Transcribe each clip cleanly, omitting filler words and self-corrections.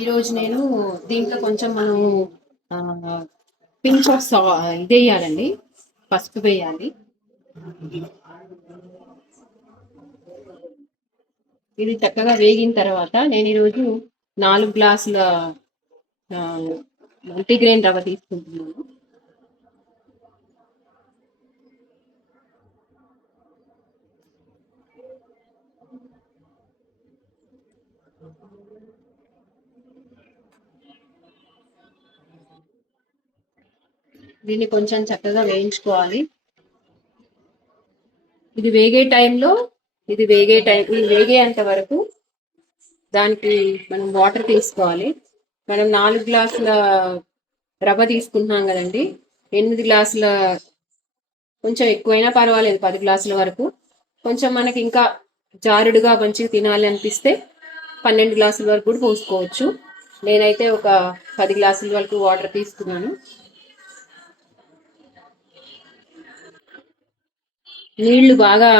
ఈరోజు నేను దీంట్లో కొంచెం మనము పించ్ ఆఫ్ ఇది వేయాలండి, పసుపు వేయాలి. ఇది చక్కగా వేగిన తర్వాత నేను ఈరోజు 4 గ్లాసుల మల్టీగ్రెయిన్ రవ్వ తీసుకుంటున్నాను. దీన్ని కొంచెం చక్కగా వేయించుకోవాలి. ఇది వేగేంత వరకు దానికి మనం వాటర్ తీసుకోవాలి. మనం 4 గ్లాసుల రవ్వ తీసుకుంటున్నాం కదండి, 8 గ్లాసుల, కొంచెం ఎక్కువైనా పర్వాలేదు, 10 గ్లాసుల వరకు. కొంచెం మనకి ఇంకా జారుడుగా మంచిగా తినాలి అనిపిస్తే 12 గ్లాసుల వరకు కూడా పోసుకోవచ్చు. నేనైతే ఒక 10 గ్లాసుల వరకు వాటర్ తీసుకున్నాను. నీళ్లు బాగా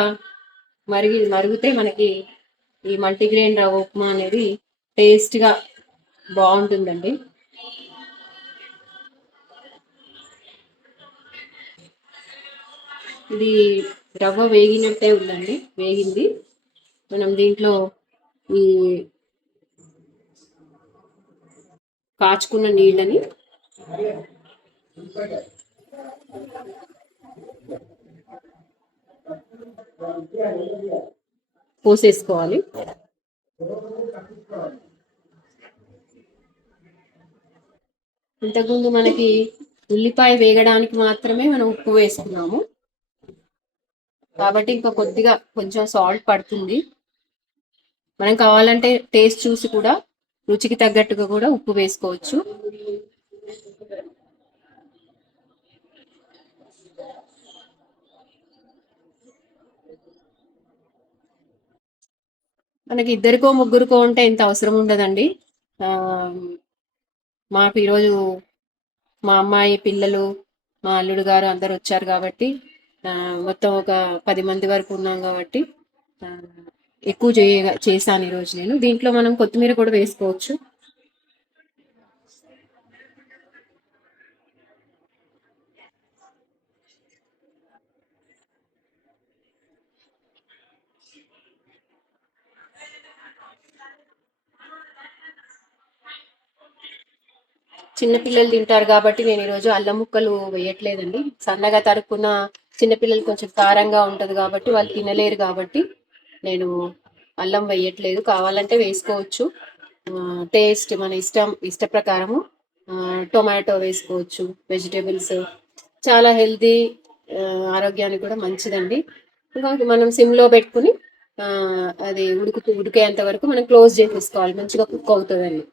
మరిగితే మనకి ఈ మల్టీగ్రెయిన్ రవ్వ ఉప్మా అనేది టేస్ట్గా బాగుంటుందండి. ఇది రవ్వ వేగినట్టే ఉందండి, వేగింది. మనం దీంట్లో ఈ కాచుకున్న నీళ్ళని పోసేసుకోవాలి. ఇంతకుముందు మనకి ఉల్లిపాయ వేగడానికి మాత్రమే మనం ఉప్పు వేసుకున్నాము, కాబట్టి ఇంకా కొద్దిగా కొంచెం సాల్ట్ పడుతుంది. మనం కావాలంటే టేస్ట్ చూసి కూడా రుచికి తగ్గట్టుగా కూడా ఉప్పు వేసుకోవచ్చు. మనకి ఇద్దరికో ముగ్గురికో ఉంటే ఇంత అవసరం ఉండదండి. మాకు ఈరోజు మా అమ్మాయి, పిల్లలు, మా అల్లుడు గారు అందరు వచ్చారు కాబట్టి మొత్తం ఒక 10 మంది వరకు ఉన్నాం కాబట్టి ఎక్కువ చేశాను ఈరోజు నేను. దీంట్లో మనం కొత్తిమీర కూడా వేసుకోవచ్చు. చిన్నపిల్లలు తింటారు కాబట్టి నేను ఈరోజు అల్లం ముక్కలు వేయట్లేదండి. సన్నగా తరుక్కున్న చిన్నపిల్లలు కొంచెం కారంగా ఉంటుంది కాబట్టి వాళ్ళు తినలేరు కాబట్టి నేను అల్లం వేయట్లేదు. కావాలంటే వేసుకోవచ్చు, టేస్ట్ మన ఇష్ట ప్రకారము. టొమాటో వేసుకోవచ్చు, వెజిటేబుల్స్ చాలా హెల్తీ, ఆరోగ్యానికి కూడా మంచిదండి. ఇంకా మనం సిమ్లో పెట్టుకుని అది ఉడికేంత వరకు మనం క్లోజ్ చేసేసుకోవాలి, మంచిగా కుక్ అవుతుందండి.